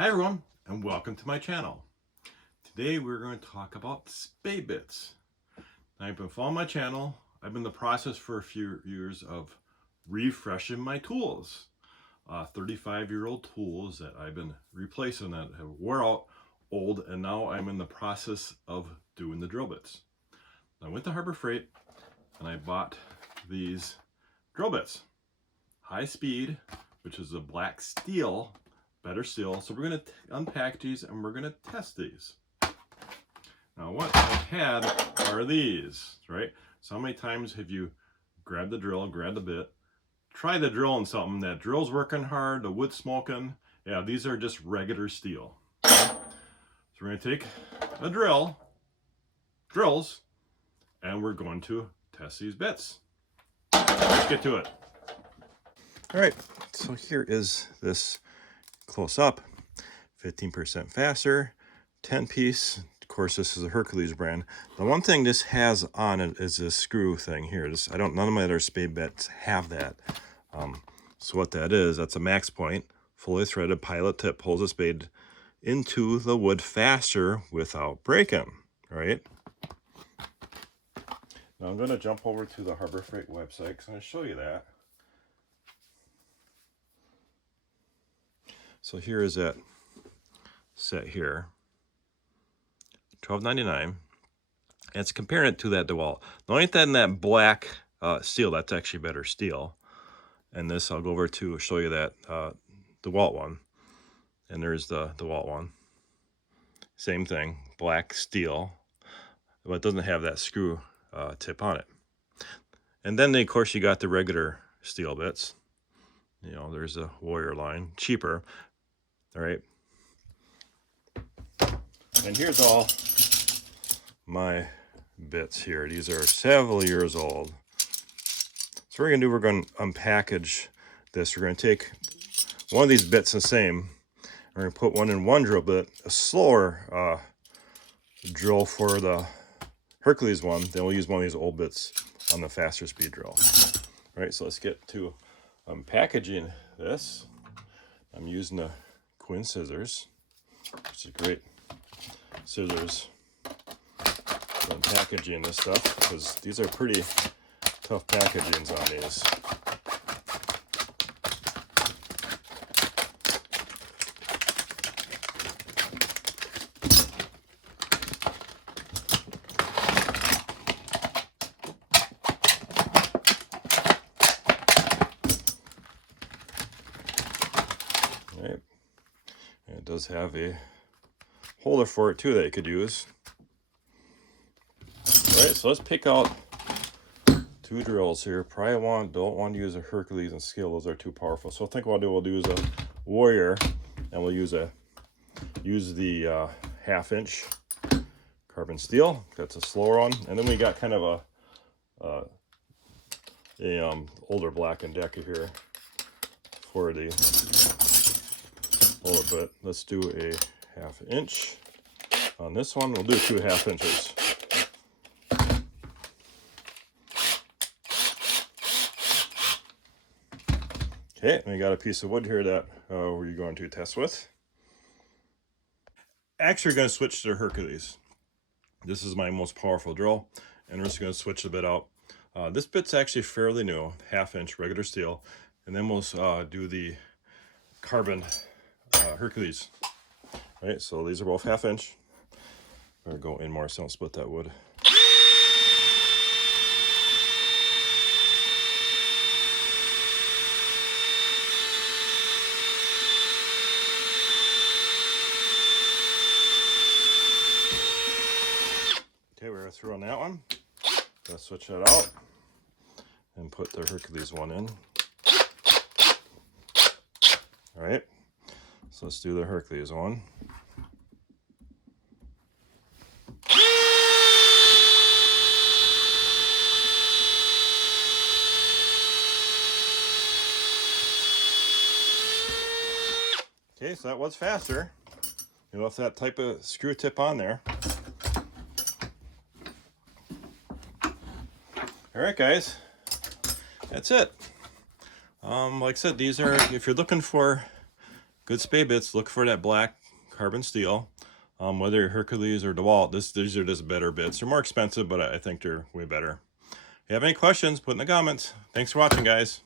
Hi everyone, and welcome to my channel. Today we're going to talk about spade bits. Now, you've been following my channel. I've been in the process for a few years of refreshing my tools. 35-year-old tools that I've been replacing that have wore out old, and now I'm in the process of doing the drill bits. I went to Harbor Freight and I bought these drill bits. High speed, which is a black steel, better steel. So we're going to unpack these and we're going to test these. Now what I've had are these, right? So how many times have you grabbed the drill, grabbed the bit, try the drill on something, that drill's working hard, the wood's smoking. Yeah, these are just regular steel. So we're going to take a drills, and we're going to test these bits. Let's get to it. All right, so here is this close up, 15% faster, 10-piece. Of course, this is a Hercules brand. The one thing this has on it is this screw thing here. None of my other spade bits have that. So what that is, that's a max point, fully threaded pilot tip, pulls the spade into the wood faster without breaking, right? Now I'm going to jump over to the Harbor Freight website because I'm going to show you that. So here is that set here, $12.99. And it's comparing it to that DeWalt. The only thing that black steel, that's actually better steel. And this, I'll go over to show you that DeWalt one. And there's the DeWalt one. Same thing, black steel, but it doesn't have that screw tip on it. And then, of course, you got the regular steel bits. You know, there's a Warrior line, cheaper. All right. And here's all my bits here. These are several years old. So what we're going to do, we're going to unpackage this. We're going to take one of these bits the same. We're going to put one in one drill bit, a slower drill for the Hercules one. Then we'll use one of these old bits on the faster speed drill. All right, so let's get to unpackaging this. I'm using the Quinn scissors, which is great scissors for unpackaging this stuff, because these are pretty tough packagings on these. Right. And it does have a holder for it too that you could use. All right, so let's pick out two drills here. Probably don't want to use a Hercules and scale; those are too powerful. So I think what we'll do is a Warrior, and we'll use the 1/2-inch carbon steel. That's a slower one, and then we got kind of a older Black & Decker here for the older bit. Let's do a 1/2 inch on this one. We'll do 2 1/2 inches. Okay, and we got a piece of wood here that we're going to test with. Actually, we're going to switch to Hercules. This is my most powerful drill, and we're just going to switch the bit out. This bit's actually fairly new, 1/2 inch regular steel, and then we'll do the carbon Hercules. All right, so these are both 1/2 inch. Better go in more so don't split that wood. Okay, we're through on that one. Let's switch that out and put the Hercules one in. All right, so let's do the Hercules one. Okay, so that was faster. You left that type of screw tip on there. All right, guys, that's it. Like I said, these are, if you're looking for good spade bits, look for that black carbon steel. Whether you're Hercules or DeWalt, these are just better bits. They're more expensive, but I think they're way better. If you have any questions, put in the comments. Thanks for watching, guys.